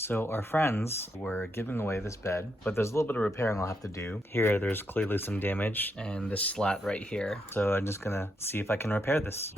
So our friends were giving away this bed, but there's a little bit of repairing I'll have to do. Here, there's clearly some damage and this slat right here. So I'm just gonna see if I can repair this.